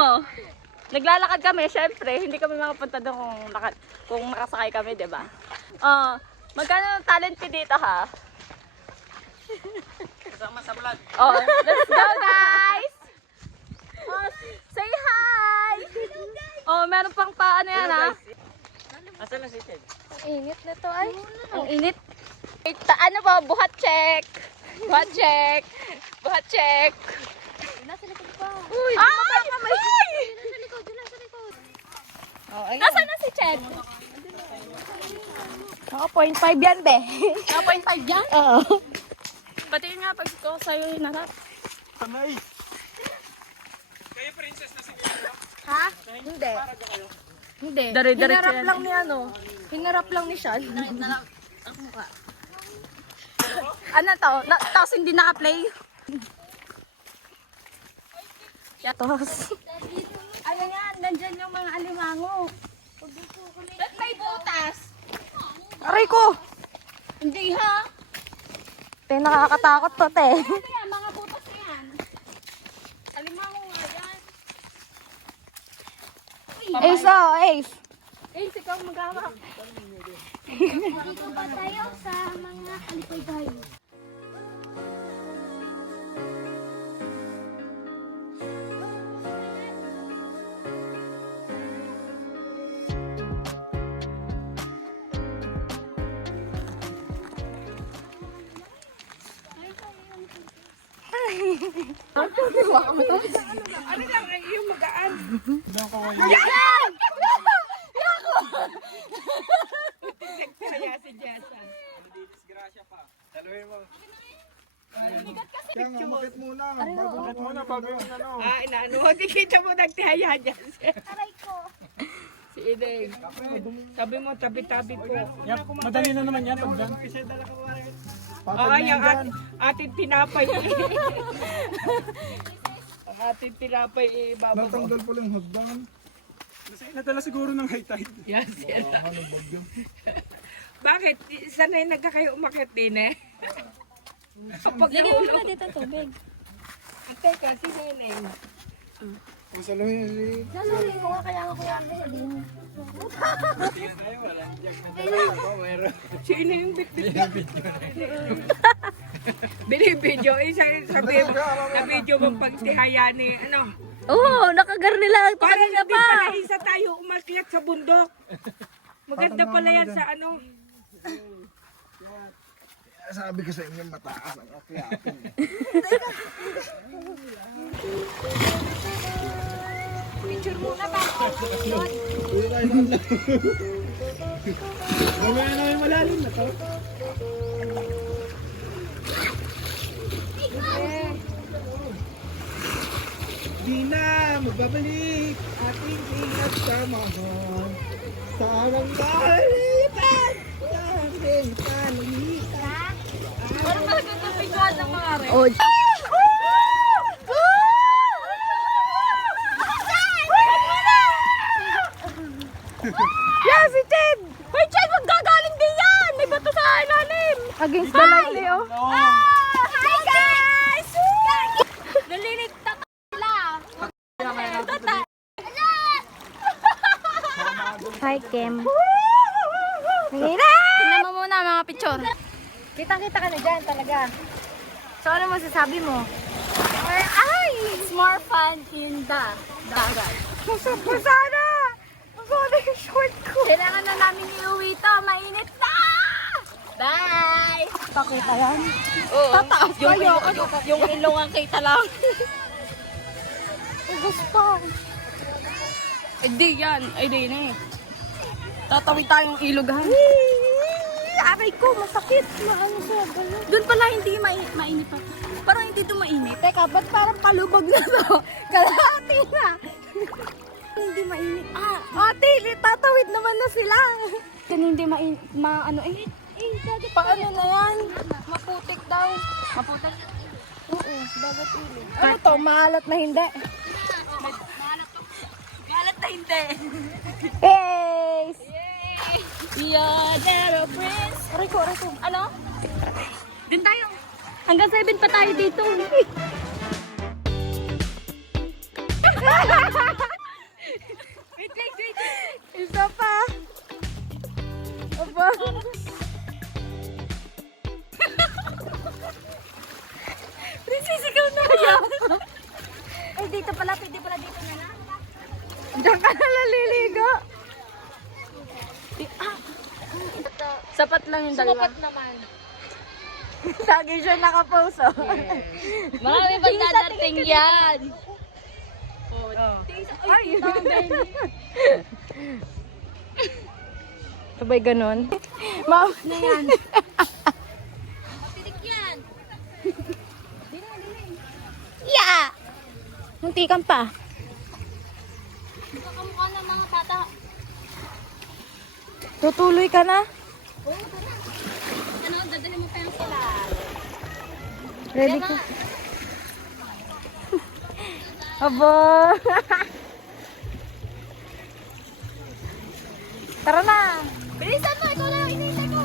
mo? Naglalakad kami, syempre. Hindi kami makapunta doon kung nakasakay kami, di ba? Magkano talent fee dito, ha? Kasama sa vlog. Oh, let's go, guys! Oh, say hi! Oh, meron pang paano yan, ha? Asan na si Ted? Ang init na to, ay. Ang init. Ano ba? Buhat check. Buhat check. Buhat check. Nasa likod pa. Uy, ay! Ay! Nasa likod, nasa likod. Nasaan na si Ched? Naka 0.5 yan, be. Naka 0.5 yan? Oo. Patingin nga pag ko sa'yo hinarap. Kamay! Kayo princess na siguro. Ha? Hindi. Hindi. Dari-diretso Hinarap yan. lang ni ano. Hinarap lang ni Sean. Ano to? Tapos hindi naka-play? Tos. Ano yan? Nandyan yung mga alimango. Ba't may butas? Aray ko! Hindi ha? Te, nakakatakot to, te. Ano yan? Mga butas na yan. Alimango nga yan. Ace, oh, Ace. Eh, ikaw mag-awak. Dito pa tayo sa mga alipay-bay. Ano lang ang iyong magaan? Kaya si Jessa. Disgrasya pa. Daluhin mo. Kaya nga, umakit muna. Umakit muna bago yung ano. Inaano mo, di kita mo nagtihaya dyan. Aray ko. Si Ideng. Sabi mo, tabi-tabi ko. Madali na naman yan. Pagdan. Ay, ang ating tinapay. Ang ating tinapay ibababa. Natanggal po lang yung hagdan. Nadala siguro ng high tide. Yes, yan. Bakit? Sanay nagkakayo umakit din eh. Kapag Lagyan mo na dito tubig. Teka, si Neneng. Masaluhin si... Saluhin ko nga kaya ako yan. Sino yung bitbit? Binibidyo. Sabi na video mo pagtihaya ni ano. Oo, nakagarnila ang Parang kanina hindi pa. pala isa tayo umakyat sa bundok. Maganda pala yan sa ano. Sabi ko sa inyo, mataas ang akyapin. Picture muna ba? Uy, tayo lang lang. Mamaya na yung malalim na to. Di na magbabalik ating ingat sa mahal. Sarang balipan sa ating kalimitan. Parang talaga ito piguan ng mga rin. Oh. Yeah, si Ted! May Ted, maggagaling din yan! May bato sa ilalim! Against the light, Leo. Hi guys! Naliligtas sila! Hi, Kim. Hira! Tingnan mo muna mga picture. Kitang-kita ka na dyan talaga. So, ano masasabi mo? Ay! It's more fun in the dagat. Pusa na! Pusa yung short ko. Kailangan na namin iuwi to. Mainit na! Bye! Pakita yan. Oo. Tataas kayo. Yung ilong ang kita lang. Ugas pa. Hindi yan. Ay, di na eh. Tatawid tayong iloghan. Aray ko, masakit. Maano siya, gano'n. Doon pala hindi mainit pa. Parang hindi ito mainit. Teka, ba't parang palubog na to? Kalahati na. Hindi mainit. Ate, tatawid naman na sila. Kasi hindi ano eh. Paano na yan? Maputik daw. Maputik. Oo, dagat ilog. Ano to, maalat na hindi? Galat na hindi. Yes! You're the prince. Aray ko, aray ko. Ano? Doon tayo. Hanggang 7 pa tayo dito. pala dito na na. Diyan ka na naliligo. Sapat lang yung dalawa. Sumapat naman. Lagi siya nakapost, oh. Marami pang dadating yan. Ay! Sabay ganon. Ma'am. Na yan. Titik yan. Yeah! Muntikan pa. Kakamukha ng mga bata. Tutuloy ka na? Oo, tara. Ano, dadali mo tayo sila. Ready ka? Aba! Tara na! Bilisan mo, ikaw lang hinihintay ko.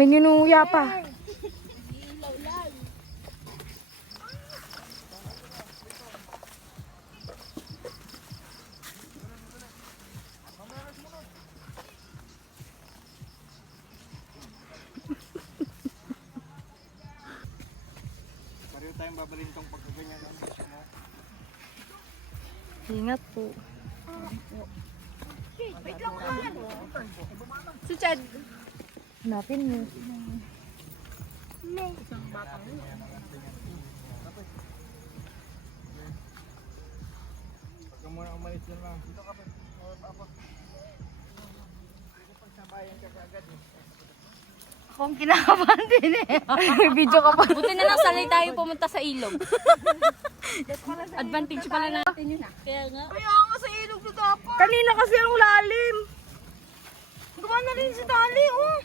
May ninuya pa. Pareho tayong babalintong pagkaganyan. Ingat po. Si Chad. Hanapin mo. Huwag ka muna umalis dyan lang. Dito ka pa. Ako ang kinakabahan din eh. Video ka pa. Buti na lang sanay tayo pumunta sa ilog. Advantage pala natin yun ah. Kaya nga. Kaya nga sa ilog na dapat. Kanina kasi ang lalim. Gawa na rin si Tali, oh.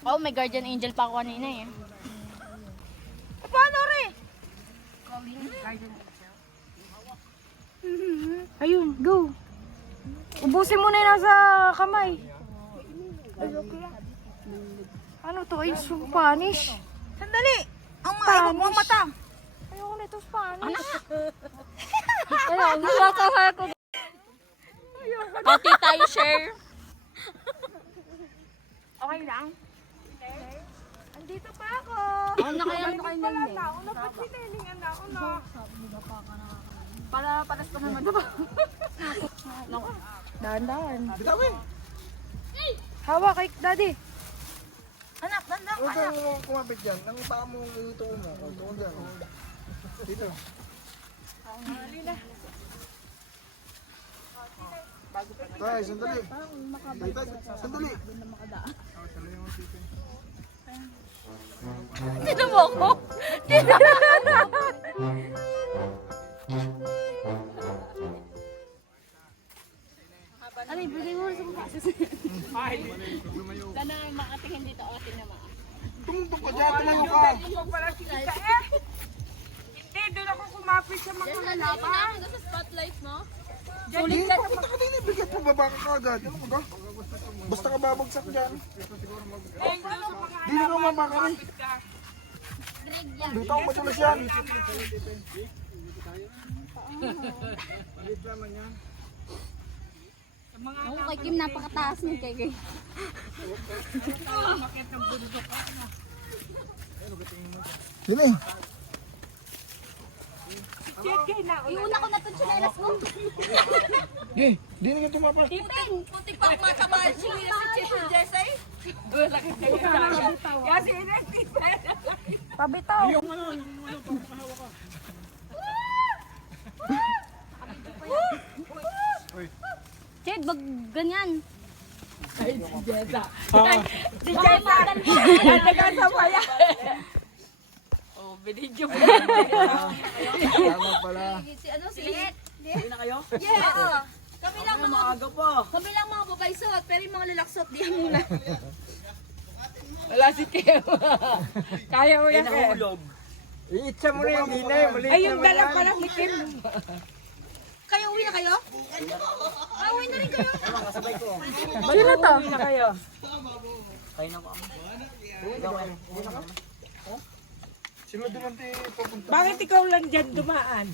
Oh, may guardian angel pa ako kanina eh. Paano rin? Ayun, go. Ubusin mo na yung nasa kamay. Ano to? Ay, Spanish. Sandali! Ang ayaw mo mata. Ayoko na ito Spanish. Ano, nakakahal ko. Pati tayo share. Okay lang? Andito pa ako. Ano kaya ano kayo nang Nauna pa si Nening, anak. Para paras pa naman diba? Dahan-dahan. Bitawin! Hawak kay daddy. Anak, dahan-dahan Huwag ka. kang kumapit dyan. Ang paa mo ituon mo. Ituon dyan. Dito. Tay, sandali. Tay, sandali. Sino mo ako? Ano, ibigay mo sa mukha. Sana makatingin dito. O, tingnan mo. Tumungtong ka dyan. Tumayo ka. Hindi, doon ako kumapit sa mga lalaban. Sa spotlight mo? Hindi, papunta ka din. Bigyan pa baba ka agad. Ano ba? Basta ka babagsak dyan. Di na ka mabakarin. Dito ako matulas yan. Ako kay Kim, napakataas niya kay Kim. Sino eh? Iuna ko na itong chinelas mo. Di, di na ka tumapa. Tipin! Puti pa ako matamaan siya si Chitin Jessay. Pabitaw. Chid, wag ganyan. Tama pala. Si ano, si Liet? Hindi na kayo? Yes! Kami lang mga babae suot, pero yung mga lalaksot, di muna. Wala si Kim. Kaya mo yan, Kim. Iitsa mo rin, hindi na yun. Maliit Ay, yung naman dala yan. ko lang itim. Kayo, uwi na kayo? Ah, uwi na rin kayo. Sino to? Uwi na kayo. Si Madulante papunta. Bakit ikaw lang dyan dumaan?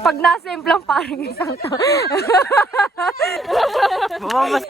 Pag nasimplang parang isang to. Mamamas.